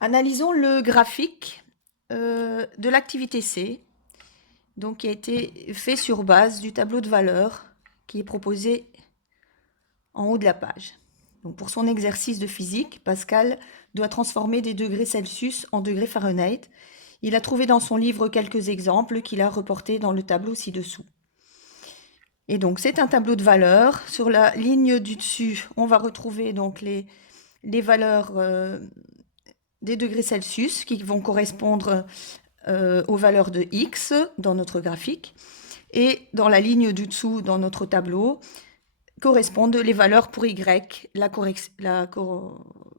Analysons le graphique de l'activité C, donc qui a été fait sur base du tableau de valeurs qui est proposé en haut de la page. Donc pour son exercice de physique, Pascal doit transformer des degrés Celsius en degrés Fahrenheit. Il a trouvé dans son livre quelques exemples qu'il a reportés dans le tableau ci-dessous. Et donc c'est un tableau de valeurs. Sur la ligne du dessus, on va retrouver donc les valeurs des degrés Celsius qui vont correspondre aux valeurs de x dans notre graphique. Et dans la ligne du dessous, dans notre tableau, correspondent les valeurs pour y, la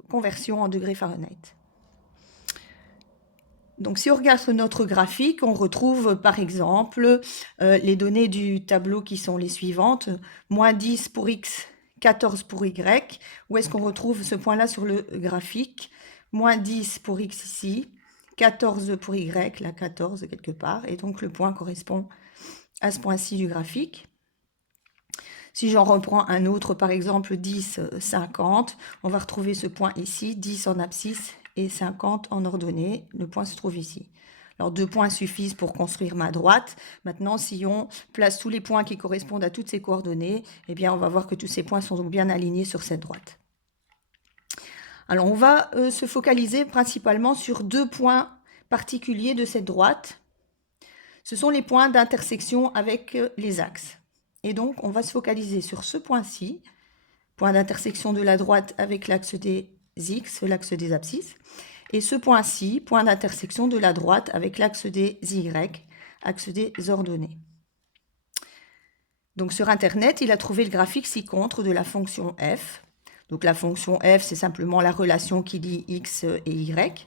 conversion en degrés Fahrenheit. Donc si on regarde notre graphique, on retrouve par exemple les données du tableau qui sont les suivantes. Moins 10 pour x, 14 pour y. Où est-ce qu'on retrouve ce point-là sur le graphique? Moins 10 pour x ici, 14 pour y, là 14 quelque part. Et donc le point correspond à ce point-ci du graphique. Si j'en reprends un autre, par exemple 10, 50, on va retrouver ce point ici, 10 en abscisse et 50 en ordonnée. Le point se trouve ici. Alors 2 points suffisent pour construire ma droite. Maintenant, si on place tous les points qui correspondent à toutes ces coordonnées, eh bien on va voir que tous ces points sont donc bien alignés sur cette droite. Alors on va se focaliser principalement sur 2 points particuliers de cette droite. Ce sont les points d'intersection avec les axes. Et donc, on va se focaliser sur ce point-ci, point d'intersection de la droite avec l'axe des x, l'axe des abscisses, et ce point-ci, point d'intersection de la droite avec l'axe des y, axe des ordonnées. Donc sur Internet, il a trouvé le graphique ci-contre de la fonction f. Donc la fonction f, c'est simplement la relation qui lie x et y,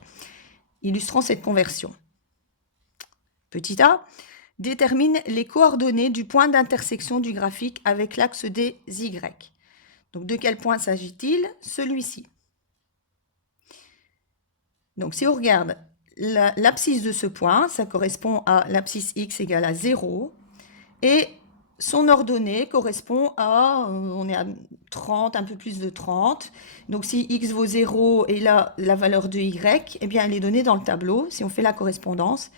illustrant cette conversion. Petit a, détermine les coordonnées du point d'intersection du graphique avec l'axe des y. Donc de quel point s'agit-il? Celui-ci. Donc si on regarde l'abscisse de ce point, ça correspond à l'abscisse x égale à 0, et son ordonnée correspond à, on est à 30, un peu plus de 30. Donc si x vaut 0 et là la valeur de y, eh bien elle est donnée dans le tableau. Si on fait la correspondance,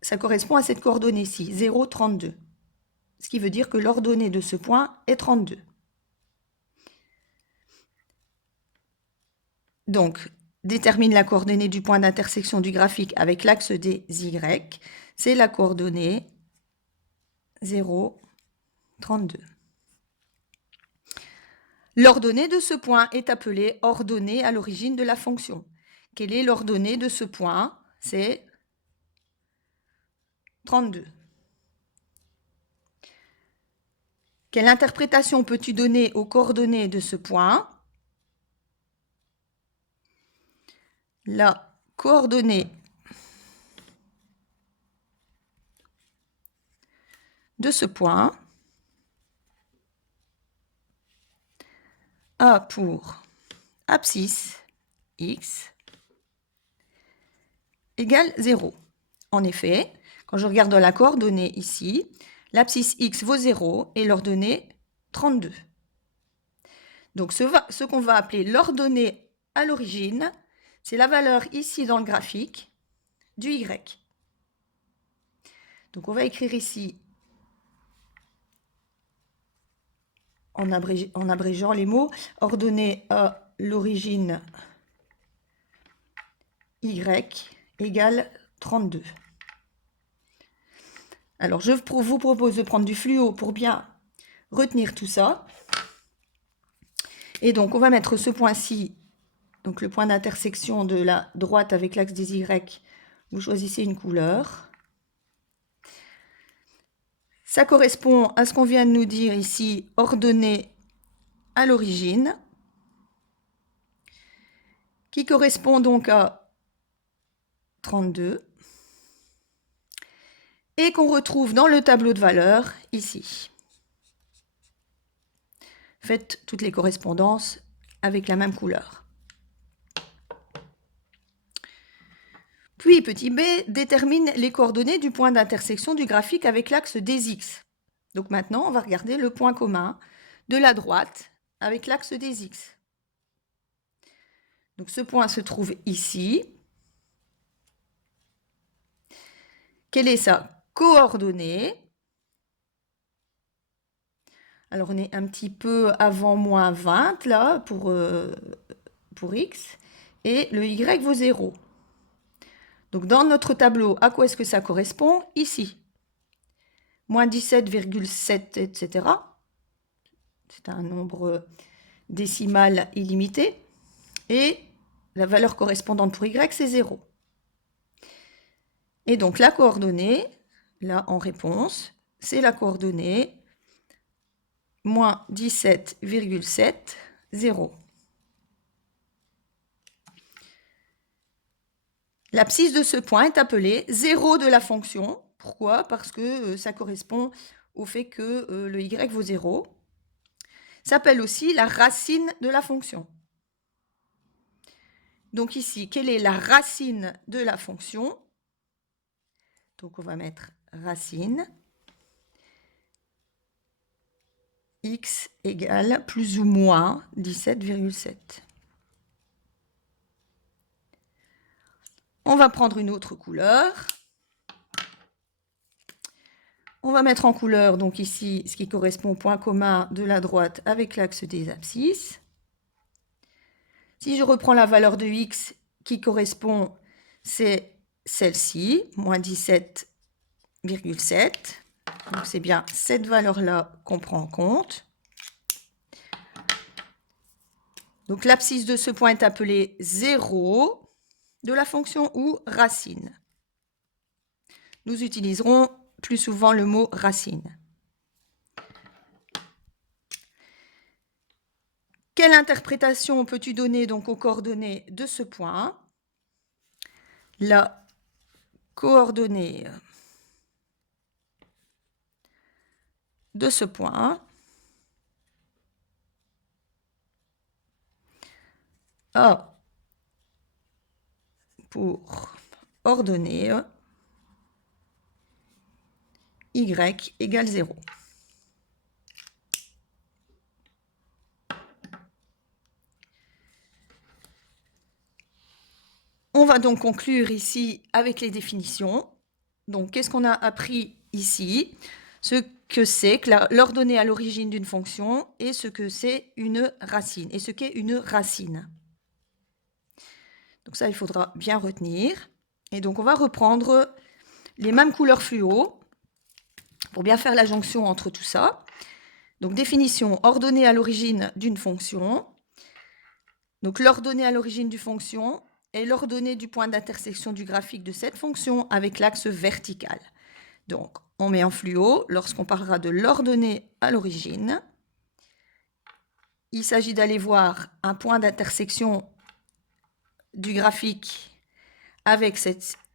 ça correspond à cette coordonnée-ci, 0, 32. Ce qui veut dire que l'ordonnée de ce point est 32. Donc, détermine la coordonnée du point d'intersection du graphique avec l'axe des y. C'est la coordonnée 0, 32. L'ordonnée de ce point est appelée ordonnée à l'origine de la fonction. Quelle est l'ordonnée de ce point? C'est 32. Quelle interprétation peux-tu donner aux coordonnées de ce point? La coordonnée de ce point a pour abscisse x égale 0. En effet, quand je regarde dans la coordonnée ici, l'abscisse x vaut 0 et l'ordonnée 32. Donc ce qu'on va appeler l'ordonnée à l'origine, c'est la valeur ici dans le graphique du y. Donc on va écrire ici, en abrégeant les mots, ordonnée à l'origine y égale 32. Alors je vous propose de prendre du fluo pour bien retenir tout ça. Et donc on va mettre ce point-ci, donc le point d'intersection de la droite avec l'axe des y. Vous choisissez une couleur. Ça correspond à ce qu'on vient de nous dire ici, ordonnée à l'origine, qui correspond donc à 32, et qu'on retrouve dans le tableau de valeurs ici. Faites toutes les correspondances avec la même couleur. Puis, petit b, détermine les coordonnées du point d'intersection du graphique avec l'axe des x. Donc maintenant, on va regarder le point commun de la droite avec l'axe des x. Donc ce point se trouve ici. Quelle est sa coordonnée? Alors on est un petit peu avant moins 20 là pour x. Et le y vaut 0. Donc dans notre tableau, à quoi est-ce que ça correspond? Ici. Moins 17,7, etc. C'est un nombre décimal illimité. Et la valeur correspondante pour y, c'est 0. Et donc la coordonnée, là en réponse, c'est la coordonnée moins 17,7, 0. L'abscisse de ce point est appelée 0 de la fonction. Pourquoi? Parce que ça correspond au fait que le y vaut 0. Ça s'appelle aussi la racine de la fonction. Donc ici, quelle est la racine de la fonction? Donc on va mettre racine x égale plus ou moins 17,7. On va prendre une autre couleur. On va mettre en couleur, donc ici, ce qui correspond au point commun de la droite avec l'axe des abscisses. Si je reprends la valeur de x qui correspond, c'est celle-ci, moins 17,7. Donc c'est bien cette valeur-là qu'on prend en compte. Donc l'abscisse de ce point est appelée 0 de la fonction ou racine. Nous utiliserons plus souvent le mot racine. Quelle interprétation peux-tu donner donc aux coordonnées de ce point? La coordonnée de ce point a pour ordonnée y égale 0. On va donc conclure ici avec les définitions. Donc, qu'est-ce qu'on a appris ici? Ce que c'est que l'ordonnée à l'origine d'une fonction et ce que c'est une racine. Et ce qu'est une racine. Donc ça, il faudra bien retenir. Et donc, on va reprendre les mêmes couleurs fluo pour bien faire la jonction entre tout ça. Donc, définition, ordonnée à l'origine d'une fonction. Donc, l'ordonnée à l'origine d'une fonction est l'ordonnée du point d'intersection du graphique de cette fonction avec l'axe vertical. Donc, on met en fluo lorsqu'on parlera de l'ordonnée à l'origine. Il s'agit d'aller voir un point d'intersection du graphique avec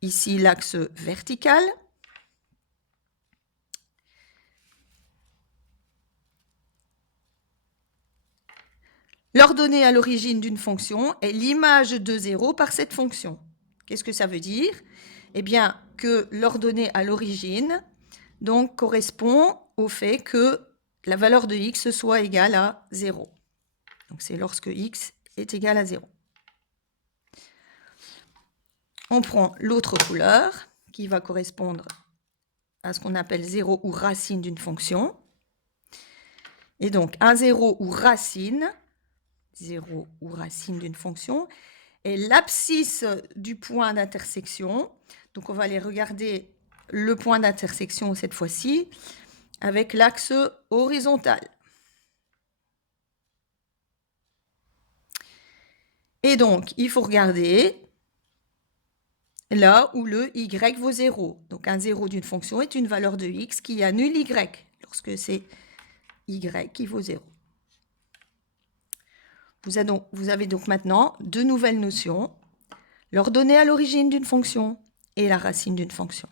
ici l'axe vertical. L'ordonnée à l'origine d'une fonction est l'image de 0 par cette fonction. Qu'est-ce que ça veut dire? Eh bien, que l'ordonnée à l'origine donc correspond au fait que la valeur de x soit égale à 0. Donc, c'est lorsque x est égal à 0. On prend l'autre couleur qui va correspondre à ce qu'on appelle 0 ou racine d'une fonction. Et donc, un 0 ou racine d'une fonction est l'abscisse du point d'intersection. Donc, on va aller regarder le point d'intersection cette fois-ci avec l'axe horizontal. Et donc, il faut regarder là où le y vaut 0. Donc, un 0 d'une fonction est une valeur de x qui annule y, lorsque c'est y qui vaut 0. Vous avez donc maintenant deux nouvelles notions, l'ordonnée à l'origine d'une fonction et la racine d'une fonction.